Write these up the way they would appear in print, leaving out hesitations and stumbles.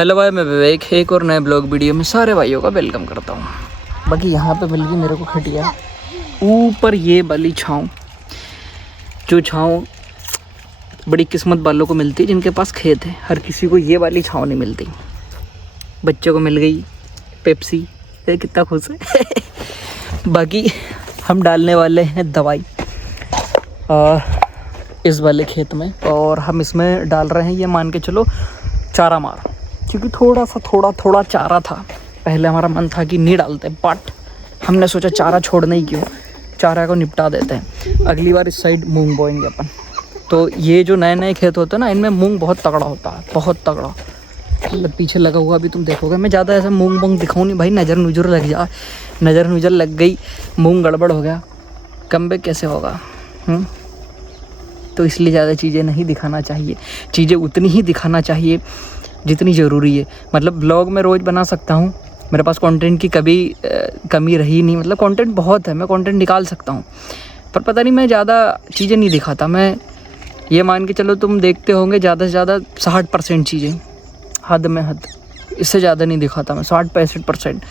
Hello भाई, मैं विवेक एक और नए ब्लॉग वीडियो में सारे भाइयों का वेलकम करता हूँ। बाकी यहाँ पे मिल गई मेरे को खटिया, ऊपर ये वाली छाँव, जो छाँव बड़ी किस्मत वालों को मिलती है जिनके पास खेत है। हर किसी को ये वाली छाँव नहीं मिलती। बच्चों को मिल गई पेप्सी, ये कितना खुश है। बाकी हम डालने वाले हैं दवाई इस वाले खेत में, और हम इसमें डाल रहे हैं, ये मान के चलो चारा मार, क्योंकि थोड़ा चारा था। पहले हमारा मन था कि नहीं डालते, बट हमने सोचा चारा छोड़ना ही क्यों, चारा को निपटा देते हैं। अगली बार इस साइड मूंग बोएंगे अपन। तो ये जो नए नए खेत होते हैं ना, इनमें मूंग बहुत तगड़ा होता है, बहुत तगड़ा। मतलब पीछे लगा हुआ भी तुम देखोगे। मैं ज़्यादा ऐसा मूंग दिखाऊँ नहीं भाई, नज़र नुजर लग जा, नज़र नुजर लग गई, मूंग गड़बड़ हो गया, कम बैक कैसे होगा। तो इसलिए ज़्यादा चीज़ें नहीं दिखाना चाहिए। चीज़ें उतनी ही दिखाना चाहिए जितनी ज़रूरी है। मतलब ब्लॉग में रोज़ बना सकता हूँ, मेरे पास कंटेंट की कभी कमी रही नहीं। मतलब कंटेंट बहुत है, मैं कंटेंट निकाल सकता हूँ, पर पता नहीं मैं ज़्यादा चीज़ें नहीं दिखाता। मैं ये मान के चलो तुम देखते होंगे ज़्यादा से ज़्यादा 60% चीज़ें, हद में हद, इससे ज़्यादा नहीं दिखाता मैं, 60-65%।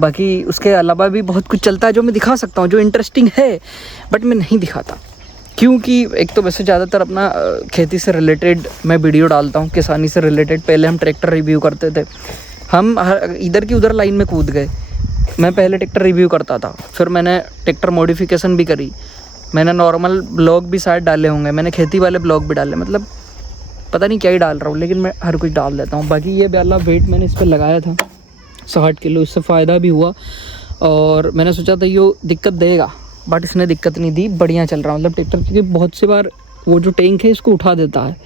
बाकी उसके अलावा भी बहुत कुछ चलता है जो मैं दिखा सकता हूँ, जो इंटरेस्टिंग है, बट मैं नहीं दिखाता। क्योंकि एक तो वैसे ज़्यादातर अपना खेती से रिलेटेड मैं वीडियो डालता हूँ, किसानी से रिलेटेड। पहले हम ट्रैक्टर रिव्यू करते थे, हम इधर की उधर लाइन में कूद गए। मैं पहले ट्रैक्टर रिव्यू करता था, फिर मैंने ट्रैक्टर मॉडिफिकेशन भी करी, मैंने नॉर्मल ब्लॉग भी शायद डाले होंगे, मैंने खेती वाले ब्लॉग भी डाले। मतलब पता नहीं क्या ही डाल रहा हूँ, लेकिन मैं हर कुछ डाल देता हूँ। बाकी ये वाला वेट मैंने इस पर लगाया था 60 किलो, इससे फ़ायदा भी हुआ, और मैंने सोचा था ये दिक्कत देगा, बट इसने दिक्कत नहीं दी, बढ़िया चल रहा। मतलब ट्रैक्टर, क्योंकि बहुत सी बार वो जो टैंक है इसको उठा देता है,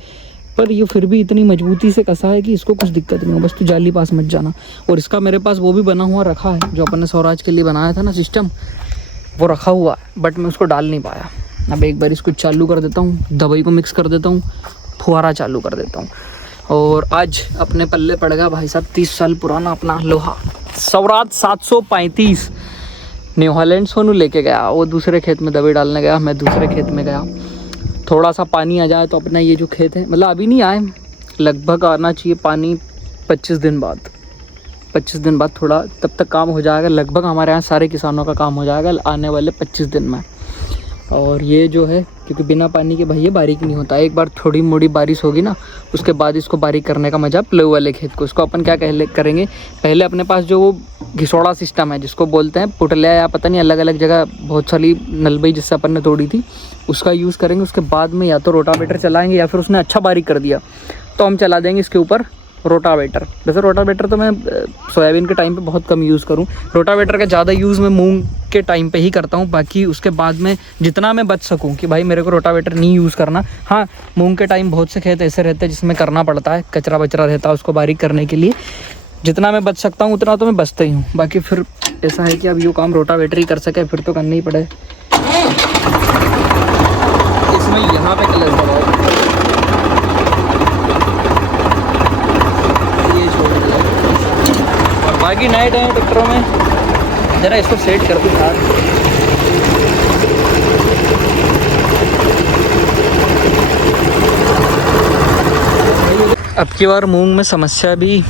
पर ये फिर भी इतनी मजबूती से कसा है कि इसको कुछ दिक्कत नहीं हो। बस तू जाली पास मत जाना। और इसका मेरे पास वो भी बना हुआ रखा है, जो अपन ने स्वराज के लिए बनाया था ना सिस्टम, वो रखा हुआ है, बट मैं उसको डाल नहीं पाया। अब एक बार इसको चालू कर देता हूँ, दवाई को मिक्स कर देता हूँ, फुहारा चालू कर देता हूँ। और आज अपने पल्ले पड़ गया भाई साहब 30 साल पुराना अपना लोहा स्वराज 735 न्यू हॉलैंड। सोनू लेके गया, वो दूसरे खेत में दवाई डालने गया, मैं दूसरे खेत में गया। थोड़ा सा पानी आ जाए तो अपना ये जो खेत है, मतलब अभी नहीं आए, लगभग आना चाहिए पानी 25 दिन बाद। 25 दिन बाद थोड़ा, तब तक काम हो जाएगा। लगभग हमारे यहाँ सारे किसानों का काम हो जाएगा आने वाले 25 दिन में। और ये जो है, क्योंकि बिना पानी के भाई ये बारीक नहीं होता। एक बार थोड़ी मोड़ी बारिश होगी ना, उसके बाद इसको बारीक करने का मजा प्लेऊ वाले खेत को। इसको अपन क्या करेंगे, पहले अपने पास जो वो घिसोड़ा सिस्टम है जिसको बोलते हैं पुटलिया, या पता नहीं अलग अलग जगह बहुत सारी नलबई जिससे अपन ने तोड़ी थी, उसका यूज़ करेंगे। उसके बाद में या तो रोटावेटर चलाएंगे, या फिर उसने अच्छा बारीक कर दिया तो हम चला देंगे इसके ऊपर रोटावेटर। वैसे रोटावेटर तो मैं सोयाबीन के टाइम पे बहुत कम यूज़ करूँ, रोटावेटर का ज़्यादा यूज़ मैं मूंग के टाइम पे ही करता हूँ। बाकी उसके बाद में जितना मैं बच सकूँ कि भाई मेरे को रोटावेटर नहीं यूज़ करना। हाँ, मूंग के टाइम बहुत से खेत ऐसे रहते हैं जिसमें करना पड़ता है, कचरा बचरा रहता है उसको बारीक करने के लिए। जितना मैं बच सकता हूँ उतना तो मैं बचता ही हूँ। बाकी फिर ऐसा है कि अब ये काम रोटावेटर ही कर सके, फिर तो करना ही पड़े। इसमें यहाँ पे कलर दबाओ, बाकी नए ट्रैक्टरों में ज़रा इसको सेट कर दूँ यार। अब की बार मूंग में समस्या भी,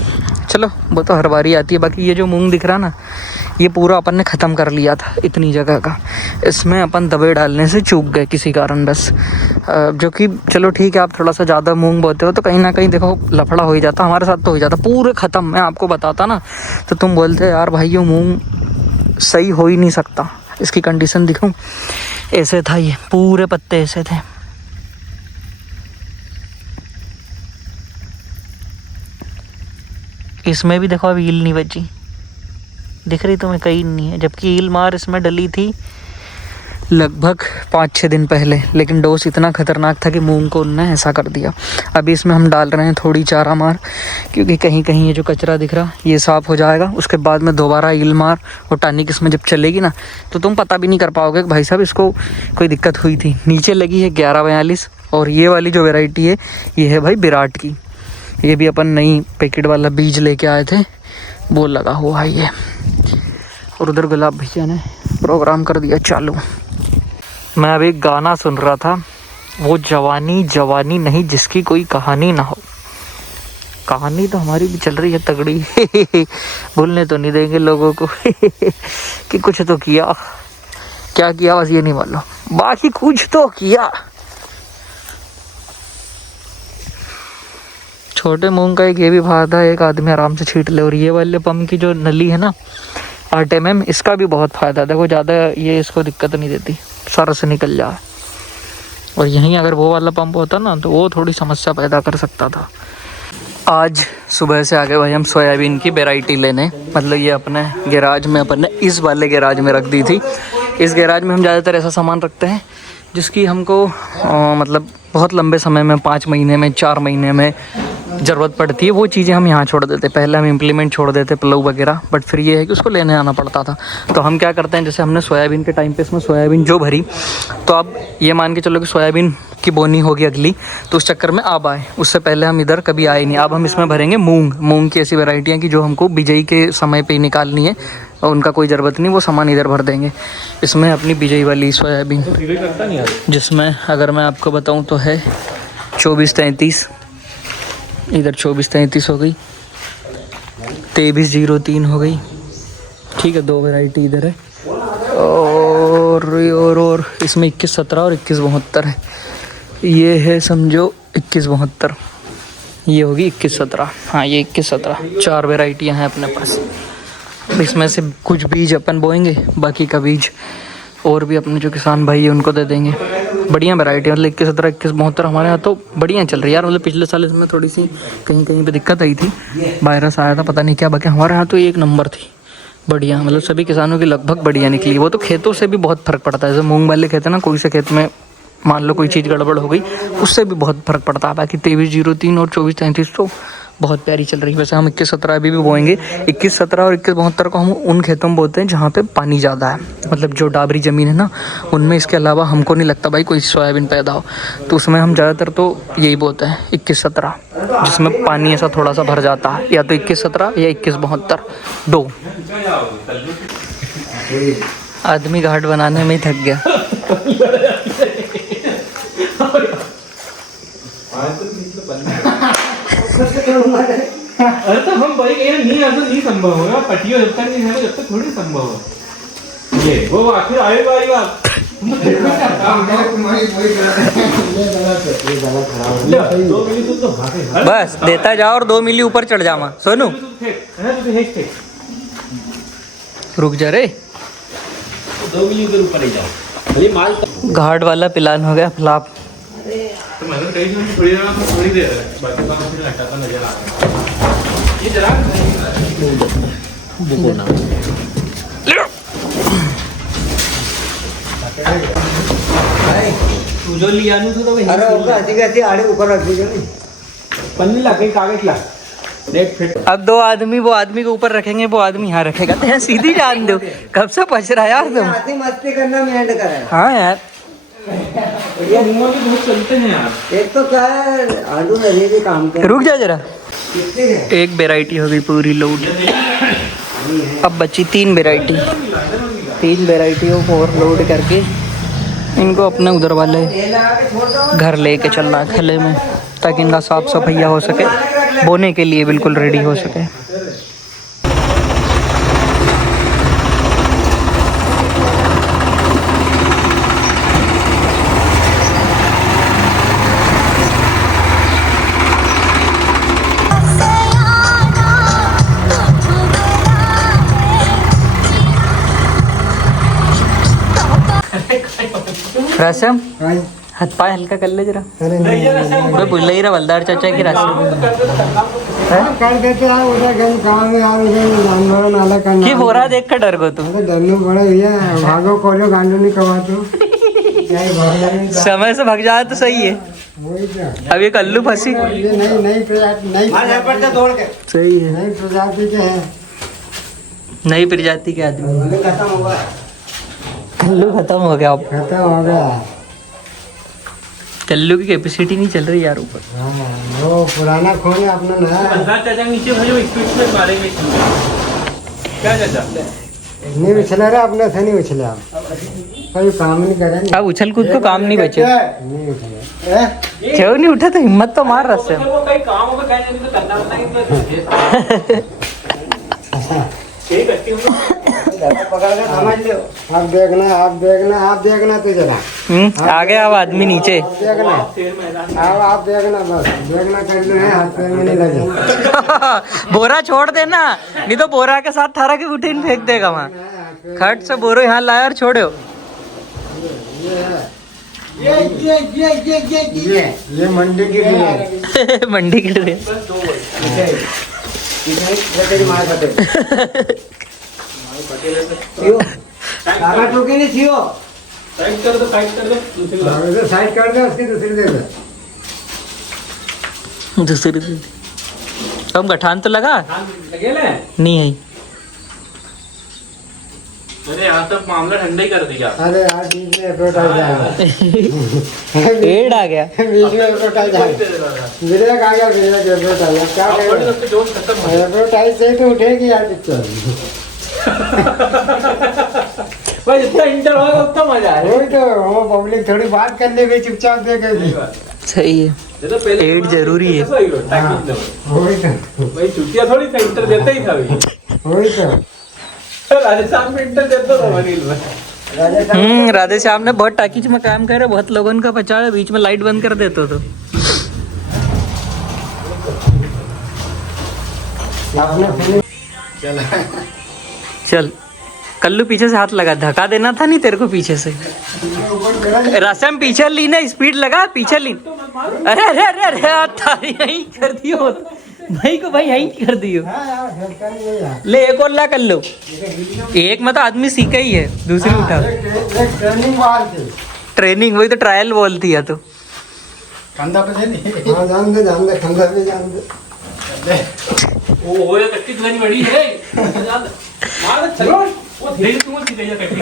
चलो वो तो हर बारी आती है। बाकी ये जो मूंग दिख रहा ना, ये पूरा अपन ने ख़त्म कर लिया था इतनी जगह का। इसमें अपन दवाई डालने से चूक गए किसी कारण बस, जो कि चलो ठीक है, आप थोड़ा सा ज़्यादा मूंग बोते हो तो कहीं ना कहीं देखो लफड़ा हो ही जाता। हमारे साथ तो हो जाता पूरे ख़त्म। मैं आपको बताता ना तो तुम बोलते यार भाई ये मूंग सही हो ही नहीं सकता। इसकी कंडीशन दिखाऊं, ऐसे था, ये पूरे पत्ते ऐसे थे। इसमें भी देखो अब ईल नहीं बची, दिख रही तुम्हें, कहीं नहीं है, जबकि ईल मार इसमें डली थी लगभग 5-6 दिन पहले। लेकिन डोज इतना खतरनाक था कि मूंग को उनने ऐसा कर दिया। अभी इसमें हम डाल रहे हैं थोड़ी चारा मार, क्योंकि कहीं कहीं ये जो कचरा दिख रहा ये साफ़ हो जाएगा। उसके बाद में दोबारा ईल मार और टानिक इसमें जब चलेगी ना, तो तुम पता भी नहीं कर पाओगे कि भाई साहब इसको कोई दिक्कत हुई थी। नीचे लगी है 1142, और ये वाली जो वेराइटी है ये है भाई विराट की। ये भी अपन नई पैकेट वाला बीज लेके आए थे, वो लगा हुआ है ये। और उधर गुलाब भैया ने प्रोग्राम कर दिया चालू। मैं अभी गाना सुन रहा था, वो जवानी जवानी नहीं जिसकी कोई कहानी ना हो। कहानी तो हमारी भी चल रही है तगड़ी। भूलने तो नहीं देंगे लोगों को कि कुछ तो किया, क्या किया बस ये नहीं मालूम, बाकी कुछ तो किया। छोटे मूंग का एक ये भी फायदा है, एक आदमी आराम से छींट ले। और ये वाले पंप की जो नली है ना 8 mm, इसका भी बहुत फ़ायदा। देखो ज़्यादा ये इसको दिक्कत नहीं देती, सर से निकल जाए। और यहीं अगर वो वाला पंप होता ना तो वो थोड़ी समस्या पैदा कर सकता था। आज सुबह से आ गए भाई हम सोयाबीन की वैरायटी लेने। मतलब ये अपने गैराज में, अपने इस वाले गैराज में रख दी थी। इस गैराज में हम ज़्यादातर ऐसा सामान रखते हैं जिसकी हमको मतलब बहुत लंबे समय में, 5 महीने में, 4 महीने में ज़रूरत पड़ती है। वो चीज़ें हम यहाँ छोड़ देते। पहले हम इम्प्लीमेंट छोड़ देते, प्लग वगैरह, बट फिर ये है कि उसको लेने आना पड़ता था। तो हम क्या करते हैं, जैसे हमने सोयाबीन के टाइम पे इसमें सोयाबीन जो भरी, तो अब ये मान के चलो कि सोयाबीन की बोनी होगी अगली, तो उस चक्कर में अब आए। उससे पहले हम इधर कभी आए नहीं। अब हम इसमें भरेंगे मूंग की ऐसी वैरायटियाँ की जो हमको बिजाई के समय पर ही निकालनी है, और उनका कोई ज़रूरत नहीं, वो सामान इधर भर देंगे। इसमें अपनी बिजाई वाली सोयाबीन, जिसमें अगर मैं आपको बताऊँ तो है 24-33, इधर 24-33 हो गई, 23-03 हो गई, ठीक है। 2 वैरायटी इधर है, और इसमें 21-17 और 21-72 है। ये है समझो 21-72, ये होगी 21-17। हाँ ये 21-17, 4 वैरायटियाँ हैं अपने पास। इसमें से कुछ बीज अपन बोएंगे, बाकी का बीज और भी अपने जो किसान भाई है उनको दे देंगे। बढ़िया वैरायटी, मतलब 21-17, 21-72 हमारे यहाँ तो बढ़िया चल रही है यार। मतलब पिछले साल इसमें थोड़ी सी कहीं कहीं पे दिक्कत आई थी, वायरस आया था, पता नहीं क्या, बाकी हमारे यहाँ तो 1 नंबर थी बढ़िया। मतलब सभी किसानों की लगभग बढ़िया निकली। वो तो खेतों से भी बहुत फ़र्क पड़ता है। जैसे मूंग वाले खेत है ना, कोई से खेत में मान लो कोई चीज़ गड़बड़ हो गई, उससे भी बहुत फ़र्क पड़ता है। बाकी 23-03 और 24-33 तो बहुत प्यारी चल रही है। वैसे हम 21-17 अभी भी बोएंगे। 21-17 और 21-72 को हम उन खेतों में बोते हैं जहाँ पे पानी ज़्यादा है, मतलब जो डाबरी ज़मीन है ना उनमें। इसके अलावा हमको नहीं लगता भाई कोई सोयाबीन पैदा हो, तो उसमें हम ज़्यादातर तो यही बोते हैं 21-17, जिसमें पानी ऐसा थोड़ा सा भर जाता है। या तो 21-17 या 21-72, 2। आदमी घाट बनाने में ही थक गया। अरे तो हम भाई नहीं ऐसा नहीं संभव होगा। पटियो जब तक नहीं है जब तक थोड़ी संभव है। ये वो आखिर आएगा बस देता जाओ और 2 मिली ऊपर चढ़ जामा। सोनू रुक जा रे, 2 मिली ऊपर ही जाओ। माल घाट वाला प्लान हो गया फ्लॉप। तो मतलब कहीं से थोड़ी देर है, बाकी काम फिर हटाता नजर आ रहा है। ये जरा तू जो लिया नु तो भाई अरे ओका ऐसी आड़े ऊपर रख दीजिए नहीं, पन्नी ला के कागज ला देख फिट। अब 2 आदमी वो आदमी के ऊपर रखेंगे, वो आदमी यहाँ रखेगा। तो सीधी जान दो, कब से पछ रहा यार तुम। आती मस्ती करना में एंड करा। हाँ यार ये मुंह भी बहुत चलते हैं यार। एक तो क्या है, आलू नदी भी काम कर। रुक जा जरा, कितने है? एक वैरायटी हो गई पूरी लोड। अब बची 3 वैरायटी। 3 वैरायटियों को और लोड करके इनको अपने उधर वाले घर लेके चलना है खले में, ताकि इनका साफ सफाइया हो सके, बोने के लिए बिल्कुल रेडी हो सके। रसम हाथ पाए हल्का कर ले जरा। अरे नहीं भूल ही रहा बलदार चाचा की रसम कर देते यार, उधर कहीं काम में यार, उधर जानवर नाला करना की हो रहा देख कर डर गो तुम। अरे डरने बड़ा भैया, भागो कोरियो गांडू नहीं कमा तो समय से भाग जाए तो सही है। वही क्या, अब ये कल्लू फंसी। ये नई प्रजाति, सही है, नई प्रजाति के है, नई प्रजाति के आदमी। खत्म हुआ, कल्लू खत्म हो गया। अब खत्म हो गया। कल्लू की कैपेसिटी नहीं चल रही यार ऊपर। हाँ, वो पुराना खोल है अपना नया। बलदार चाचा नीचे भाई वो स्पीड में मारेंगे क्या चाचा? नहीं उछला रहा अपने से, नहीं उछला, कोई काम नहीं करेंगे। अब उछल कूद को काम नहीं बचे। नहीं उछला। क्यों नहीं उठा? तो हिम्मत तो मार रस्ते में। वो कहीं काम होगा कहीं नहीं तो करना होता है ठीक है पकड़ के समझ लो। आप देखना तो जरा। आ गया अब आदमी नीचे। देखना अब आप देखना, बस देखना कर लो है, हाथ पैर में नहीं लगे। बोरा छोड़ देना, नहीं तो बोरा के साथ थारा के उठीन फेंक देगा वहाँ। खट से बोरो यहाँ लाया और छोड़ो। ये मंडी की है। मंडी की ट्रेन। तेरी मार खाते टोके नहीं थियो। साइड कर दो दूसरी बार। साइड कर दो, उसकी दूसरी दे दो। दूसरी दिन कम गठान तो लगा लगे ले नहीं है। अरे यहाँ तक मामला ठंडा ही कर दिया। अरे यार बीच में एडवर्टाइज आया। एड आ गया। बीच में एडवर्टाइज आया। विवेक आ गया, विवेक एडवर्टाइज। क्या करेगा? एडवर्टाइज से तो उठेगी यार पिक्चर। भाई जितना इंटर होगा उतना मजा आएगा। वही तो, वो पब्लिक थोड़ी बात करने में चुपचाप देखेगी। सही है, एड जरूरी है। वही तो, भाई चुटिया थोड़ी सा इंटर देता ही था भाई। वही तो। राजस्थान में इंटर देता था वकील में। राधे श्याम ने बहुत टाकीज में काम करे, बहुत लोगों का बचाया, बीच में लाइट बंद कर देते तो। चल कल्लू पीछे से हाथ लगा, धक्का देना था नहीं तेरे को पीछे से। रसम पीछे ली ना, स्पीड लगा पीछे ली। अरे अरे अरे अरे तारी यही कर दियो भाई को, भाई यही कर दियो। ले एक और ला कर लो। एक में तो आदमी सीखा ही है, दूसरी उठा। ट्रेनिंग बाहर थी। ट्रेनिंग वही तो ट्रायल बोलती है तो। कंधा पे नहीं। हाँ जान दे कंधा पे जान दे। वो ये कट्टी दुकान बड़ी है। मार चलो वो धीरे तुम सीधे जा कट्टी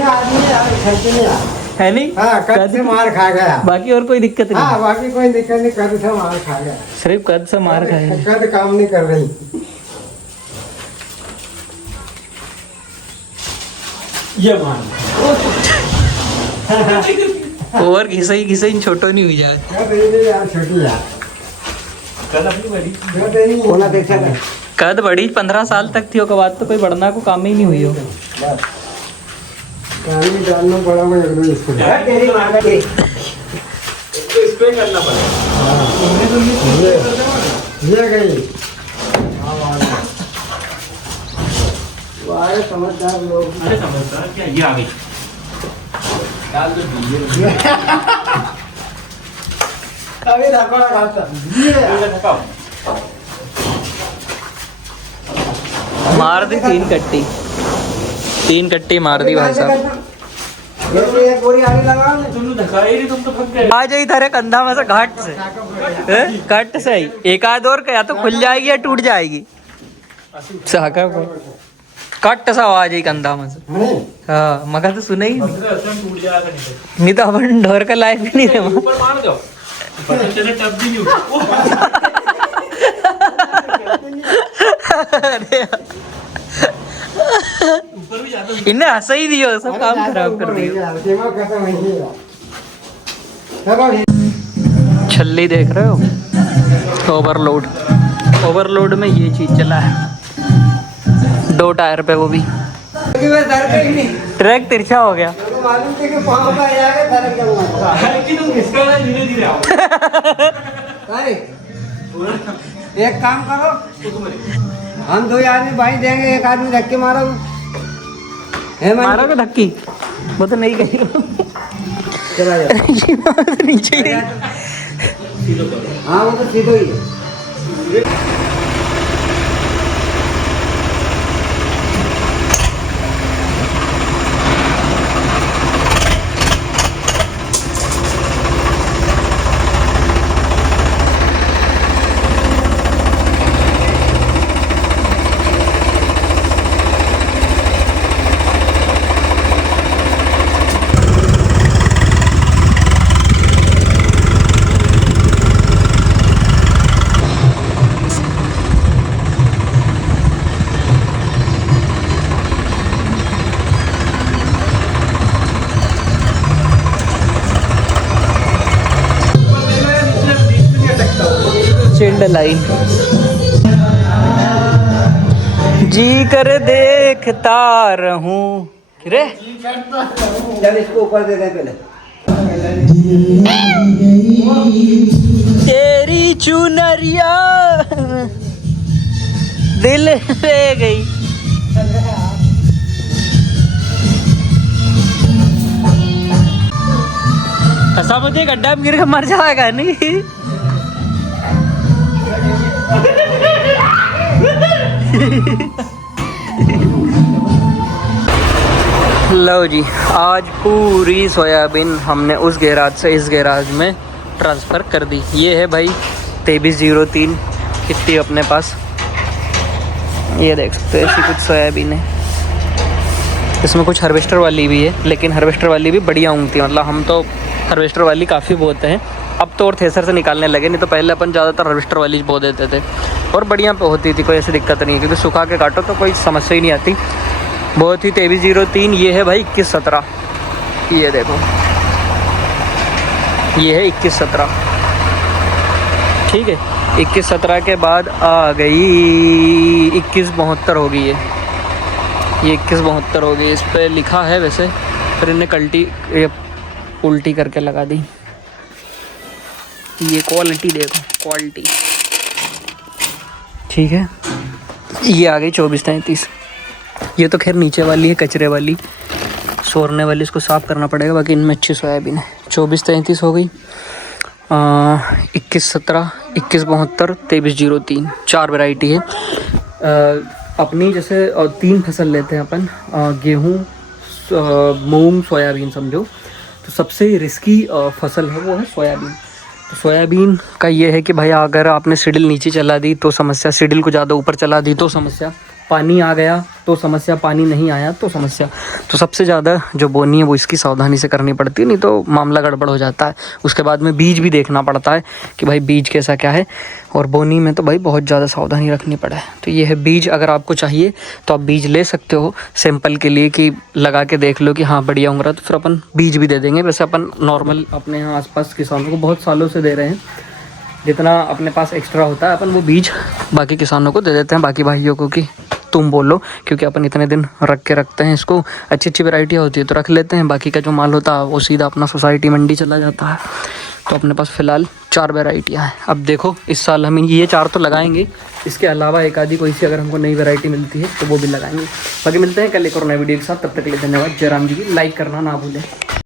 आदमी यार खर्चे नहीं आ है नहीं। हाँ, कद से मार खा गया। बाकी और कोई दिक्कत नहीं। हाँ, बाकी कोई दिक्कत नहीं, कद से मार खा गया। सिर्फ कद से मार खाया। कद काम नहीं कर रही। ये मान और घिसई छोटो नहीं हुई जाए। कद नहीं यार, छोटी यार। कल अपनी बड़ी कद नहीं होना देखा ना। कद बड़ी 15 साल तक थी, उसके बाद तो कोई बढ़ना को काम ही नहीं हुई हो। पानी डालना पड़ा मैं एकदम इसको। तेरी मार के इसको स्प्रे करना पड़ेगा। ये गई। वाह समझदार लोग। अरे समझदार क्या, ये आ गई। डाल दो ये। अभी धक्का खाता। ये धक्का मार दी 3 कट्टी मार दी भाई साहब। ये पूरी आगे लगाओ ना। तुम धक्का ही नहीं, तुम तो फंस गए। आ जाई थारे कंधा में से घाट से। कट से ही एक आध और या तो खुल जाएगी या टूट जाएगी। साका कट सा आ जाई कंधा में से। हाँ मगर तो सुना ही टूट जाएगा नहीं तो अपन ढोर का लाइफ भी नहीं है। ऊपर मार दो, तेरे टब भी नहीं उठा। अरे ऊपर भी जाता इन्हें हंसा ही दियो, सब काम खराब कर दियो। दिमाग खत्म हो गया। छल्ली देख रहे हो, ओवरलोड में ये चीज चला है। 2 टायर पे, वो भी ट्रैक तिरछा हो गया। मालूम थी कि पाँव पर आएगा तरक जाऊंगा। है कि तुम इसका ना धीरे धीरे आओ। अरे एक काम करो, हम 2 आदमी भाई देंगे, एक आदमी धक्के मारो। मारा को धक्की वो तो नहीं कही। चला जाओ नीचे ही। हाँ वो तो सीधो ही है। लाइन। जी कर देखता रहूं रे। चल इसको ऊपर दे दे पहले। तेरी चुनरिया दिल ले गई। ऐसा मुझे गड्ढा में गिर के मर जाएगा नहीं। लो जी, आज पूरी सोयाबीन हमने उस गैराज से इस गैराज में ट्रांसफ़र कर दी। ये है भाई 2303 कितनी अपने पास, ये देख सकते हो ऐसी कुछ सोयाबीन है। इसमें कुछ हार्वेस्टर वाली भी है, लेकिन हार्वेस्टर वाली भी बढ़िया होंगी। मतलब हम तो हार्वेस्टर वाली काफ़ी बोते हैं, अब तो और थ्रेसर से निकालने लगे, नहीं तो पहले अपन ज़्यादातर हार्वेस्टर वाली बो देते थे और बढ़िया पे होती थी, कोई ऐसी दिक्कत नहीं है, क्योंकि सुखा के काटो तो कोई समस्या ही नहीं आती। बहुत ही 2303। ये है भाई 2117, ये देखो ये है 2117, ठीक है। 2117 के बाद आ गई 2172 हो गई है, ये 2172 हो गई। इस पर लिखा है वैसे, फिर इन्हें कल्टी उल्टी करके लगा दी। ये क्वालिटी देखो, क्वालिटी ठीक है। ये आ गई 2433। ये तो खैर नीचे वाली है, कचरे वाली, सोरने वाली, इसको साफ़ करना पड़ेगा। बाकी इनमें अच्छी सोयाबीन है। 2433 हो गई, 2117, 2172, 2303, 4 वैरायटी है। अपनी जैसे 3 फसल लेते हैं अपन, गेहूँ, मूंग, सोयाबीन समझो। तो सबसे रिस्की फसल है वो है सोयाबीन। तो सोयाबीन का ये है कि भाई अगर आपने सीडल नीचे चला दी तो समस्या, सीडल को ज़्यादा ऊपर चला दी तो समस्या, पानी आ गया तो समस्या, पानी नहीं आया तो समस्या। तो सबसे ज़्यादा जो बोनी है वो इसकी सावधानी से करनी पड़ती है, नहीं तो मामला गड़बड़ हो जाता है। उसके बाद में बीज भी देखना पड़ता है कि भाई बीज कैसा क्या है, और बोनी में तो भाई बहुत ज़्यादा सावधानी रखनी पड़े। तो ये है बीज, अगर आपको चाहिए तो आप बीज ले सकते हो सैंपल के लिए, कि लगा के देख लो कि हाँ बढ़िया होंगे, तो फिर अपन बीज भी दे देंगे। वैसे अपन नॉर्मल अपने यहाँ आसपास किसानों को बहुत सालों से दे रहे हैं, जितना अपने पास एक्स्ट्रा होता है अपन वो बीज बाकी किसानों को दे देते हैं, बाकी भाइयों को कि तुम बोलो, क्योंकि अपन इतने दिन रख के रखते हैं इसको। अच्छी अच्छी वैरायटियाँ होती है तो रख लेते हैं, बाकी का जो माल होता है वो सीधा अपना सोसाइटी मंडी चला जाता है। तो अपने पास फ़िलहाल 4 वैरायटियाँ हैं। अब देखो इस साल हम ये 4 तो लगाएंगे, इसके अलावा एक आधी कोई सी अगर हमको नई वैरायटी मिलती है तो वो भी लगाएंगे। बाकी मिलते हैं कल एक और नए वीडियो के साथ, तब तक के लिए धन्यवाद। जय राम जी की लाइक करना ना भूलें।